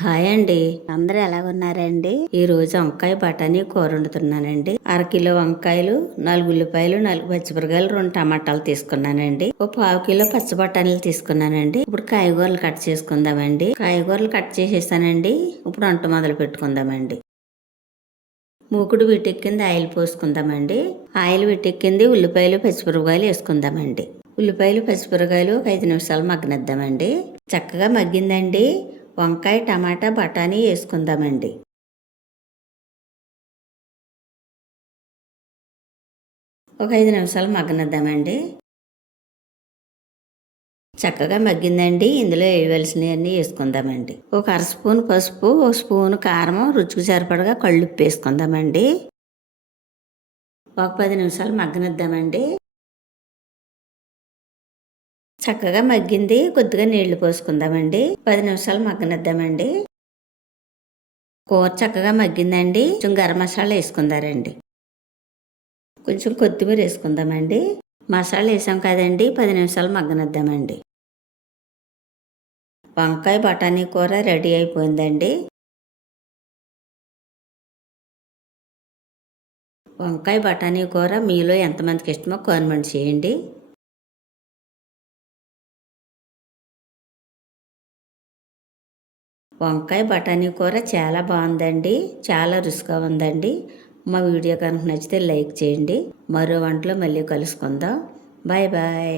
Hi అండి, అందరూ ఎలా ఉన్నారండి? ఈ రోజు వంకాయ బఠానీ కూర వండుతున్నానండి. అరకిలో వంకాయలు, 4 ఉల్లిపాయలు, 4 పచ్చిమిరకాయలు, 2 టమాటాలు తీసుకున్నానండి. ఒక 1/2 కిలో పచ్చి బఠానీలు తీసుకున్నానండి. ఇప్పుడు కాయగూరలు కట్ చేసుకుందామండి. కాయగూరలు కట్ చేసేసానండి. ఇప్పుడు వంట మొదలు పెట్టుకుందామండి. మూకుడు వీటెక్కింది ఆయిల్ పోసుకుందామండి. ఆయిల్ వీటెక్కింది ఉల్లిపాయలు, పచ్చిమిరపకాయలు వేసుకుందామండి. ఉల్లిపాయలు, పచ్చిమిరపకాయలు ఒక 5 నిమిషాలు మగ్గనిద్దామండి. చక్కగా మగ్గిందండి. వంకాయ, టమాటా, బఠానీ వేసుకుందామండి. ఒక 5 నిమిషాలు మగ్గనిద్దామండి. చక్కగా మగ్గిందండి. ఇందులో వేయవలసినవన్నీ వేసుకుందామండి. ఒక 1/2 స్పూన్ పసుపు, 1 స్పూన్ కారం, రుచికి సరిపడగా కళ్ళుప్పు వేసుకుందామండి. ఒక 10 నిమిషాలు మగ్గనిద్దామండి. చక్కగా మగ్గింది. కొద్దిగా నీళ్లు పోసుకుందామండి. 10 నిమిషాలు మగ్గనిద్దామండి. కూర చక్కగా మగ్గిందండి. కొంచెం గరం మసాలా వేసుకుందారండి. కొంచెం కొత్తిమీర వేసుకుందామండి. మసాలా వేసాం కదండి, 10 నిమిషాలు మగ్గనిద్దామండి. వంకాయ బఠానీ కూర రెడీ అయిపోయిందండి. వంకాయ బఠానీ కూర మీలో ఎంతమందికి ఇష్టమో కామెంట్ చేయండి. వంకాయ బఠానీ కూర చాలా బాగుందండి. చాలా రుచిగా ఉందండి. మా వీడియో కనుక నచ్చితే లైక్ చేయండి. మరో వంటలో మళ్ళీ కలుసుకుందాం. Bye bye.